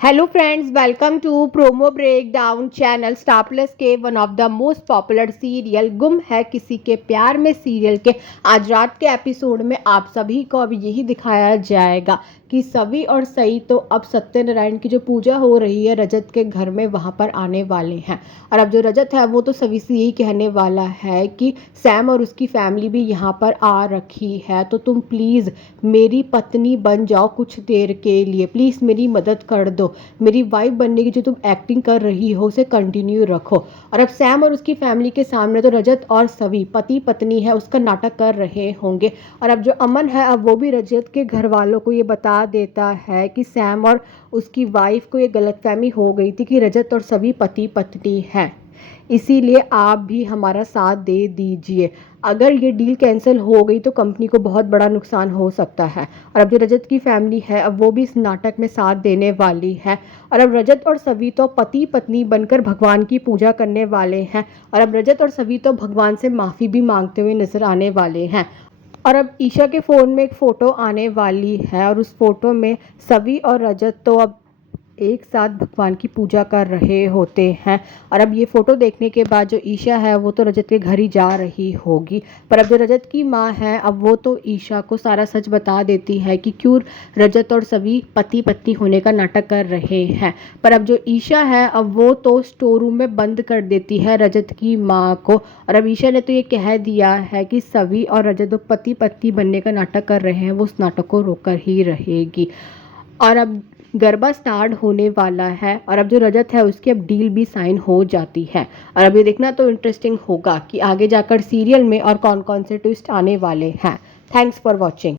Hello friends, welcome to promo breakdown channel. Star plus के one of the most popular serial गुम है किसी के प्यार में सीरियल के आज रात के एपिसोड में आप सभी को अब यही दिखाया जाएगा कि सवी और सई तो अब सत्यनारायण की जो पूजा हो रही है रजत के घर में वहाँ पर आने वाले हैं। और अब जो रजत है वो तो सवी से यही कहने वाला है कि सैम और उसकी फैमिली भी यहाँ पर आ रखी है, तो तुम प्लीज़ मेरी पत्नी बन जाओ कुछ देर के लिए, प्लीज़ मेरी मदद कर दो। मेरी वाइफ बनने की जो तुम एक्टिंग कर रही हो उसे कंटिन्यू रखो। और अब सैम और उसकी फैमिली के सामने तो रजत और सवी पति पत्नी है उसका नाटक कर रहे होंगे। और अब जो अमन है अब वो भी रजत के घर वालों को ये बता देता है कि सैम और उसकी वाइफ को ये गलतफहमी हो गई थी कि रजत और सभी पति पत्नी हैं, इसीलिए आप भी हमारा साथ दे दीजिए। अगर ये डील कैंसिल हो गई तो कंपनी को बहुत बड़ा नुकसान हो सकता है। और अब जो रजत की फैमिली है अब वो भी इस नाटक में साथ देने वाली है। और अब रजत और सवी तो पति पत्नी बनकर भगवान की पूजा करने वाले हैं। और अब रजत और सवी तो भगवान से माफ़ी भी मांगते हुए नजर आने वाले हैं। और अब ईशा के फ़ोन में एक फ़ोटो आने वाली है और उस फोटो में सवी और रजत तो अब एक साथ भगवान की पूजा कर रहे होते हैं। और अब ये फ़ोटो देखने के बाद जो ईशा है वो तो रजत के घर ही जा रही होगी। पर अब जो रजत की माँ है अब वो तो ईशा को सारा सच बता देती है कि क्यों रजत और सभी पति पत्नी होने का नाटक कर रहे हैं। पर अब जो ईशा है अब वो तो स्टोर रूम में बंद कर देती है रजत की माँ को। और अब ईशा ने तो ये कह दिया है कि सभी और रजत तो पति पत्नी बनने का नाटक कर रहे हैं, वो उस नाटक को रोक ही रहेगी। और अब गरबा स्टार्ट होने वाला है और अब जो रजत है उसकी अब डील भी साइन हो जाती है। और अब ये देखना तो इंटरेस्टिंग होगा कि आगे जाकर सीरियल में और कौन कौन से ट्विस्ट आने वाले हैं। Thanks for watching.